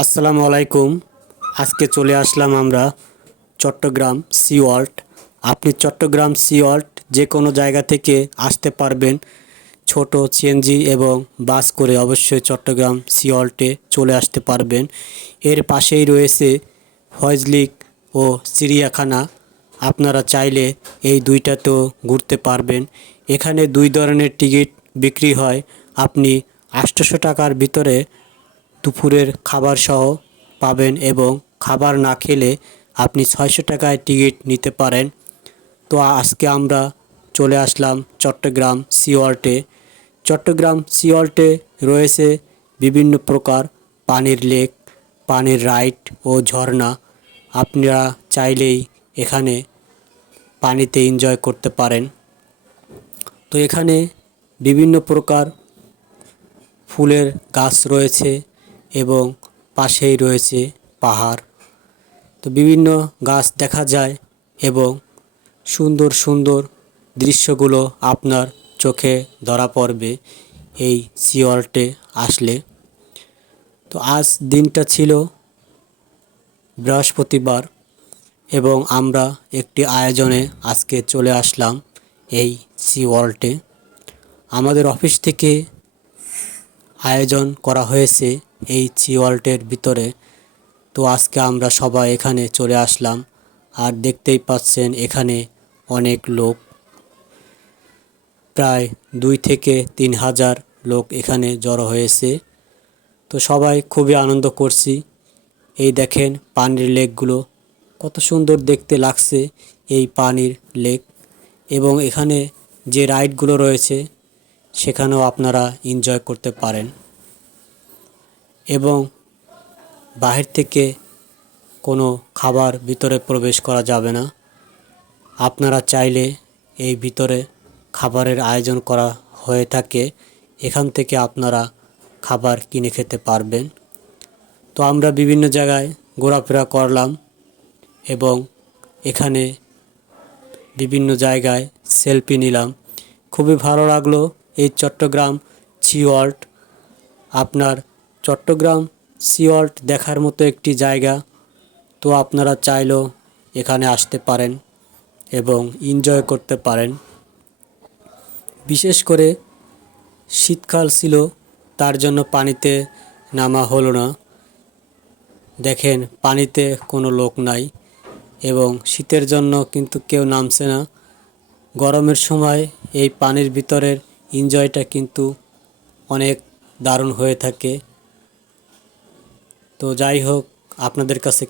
আসসালামু আলাইকুম। আজকে চলে আসলাম আমরা চট্টগ্রাম সি ওয়ার্ল্ড। আপনি চট্টগ্রাম সি ওয়ার্ল্ড যে কোনো জায়গা থেকে আসতে পারবেন। ছোট সিএনজি এবং বাস করে অবশ্যই চট্টগ্রাম সি ওয়ার্ল্ডে চলে আসতে পারবেন। এর পাশেই রয়েছে ফয়জলিক ও চিড়িয়াখানা। আপনারা চাইলে এই দুইটাতেও ঘুরতে পারবেন। এখানে দুই ধরনের টিকিট বিক্রি হয়। আপনি আটশোশো টাকার ভিতরে দুপুরের খাবার সহ পাবেন এবং খাবার না খেলে আপনি ছয়শো টাকায় টিকিট নিতে পারেন। তো আজকে আমরা চলে আসলাম চট্টগ্রাম সিওয়ার্টে। চট্টগ্রাম সিওয়ার্টে রয়েছে বিভিন্ন প্রকার পানির লেক, পানির রাইড ও ঝর্ণা। আপনারা চাইলেই এখানে পানিতে এনজয় করতে পারেন। তো এখানে বিভিন্ন প্রকার ফুলের গাছ রয়েছে। এবং পাশেই রয়েছে পাহাড়। তো বিভিন্ন গাছ দেখা যায় এবং সুন্দর সুন্দর দৃশ্যগুলো আপনার চোখে ধরা পড়বে এই সিওয়ার্টে আসলে। তো আজ দিনটা ছিল বৃহস্পতিবার এবং আমরা একটি আয়োজনে আজকে চলে আসলাম এই সি আমাদের অফিস থেকে আয়োজন করা হয়েছে এই সি ওয়ার্ল্ডের ভিতরে। তো আজকে আমরা সবাই এখানে চলে আসলাম আর দেখতেই পাচ্ছেন এখানে অনেক লোক। প্রায় দুই থেকে তিন হাজার লোক এখানে জড়ো হয়েছে। তো সবাই খুবই আনন্দ করছি। এই দেখেন পানির লেকগুলো, কত সুন্দর দেখতে লাগছে এই পানির লেক। এবং এখানে যে রাইডগুলো রয়েছে, সেখানেও আপনারা এনজয় করতে পারেন। এবং বাহির থেকে কোনো খাবার ভিতরে প্রবেশ করা যাবে না। আপনারা চাইলে এই ভিতরে খাবারের আয়োজন করা হয়ে থাকে। এখান থেকে আপনারা খাবার কিনে খেতে পারবেন। তো আমরা বিভিন্ন জায়গায় ঘোরাফেরা করলাম এবং এখানে বিভিন্ন জায়গায় সেলফি নিলাম। খুবই ভালো লাগল এই চট্টগ্রাম সি ওয়ার্ল্ড। আপনার চট্টগ্রাম সি ওয়ার্ল্ড দেখার মতো একটি জায়গা তো আপনারা চাইলেও এখানে আসতে পারেন এবং এনজয় করতে পারেন। বিশেষ করে শীতকাল ছিল, তার জন্য পানিতে নামা হলো না। দেখেন, পানিতে কোনো লোক নাই এবং শীতের জন্য কিন্তু কেউ নামছে না। গরমের সময় এই পানির ভিতরের এনজয়টা কিন্তু অনেক দারুণ হয়ে থাকে। তো যাই হোক আপনাদের কাছে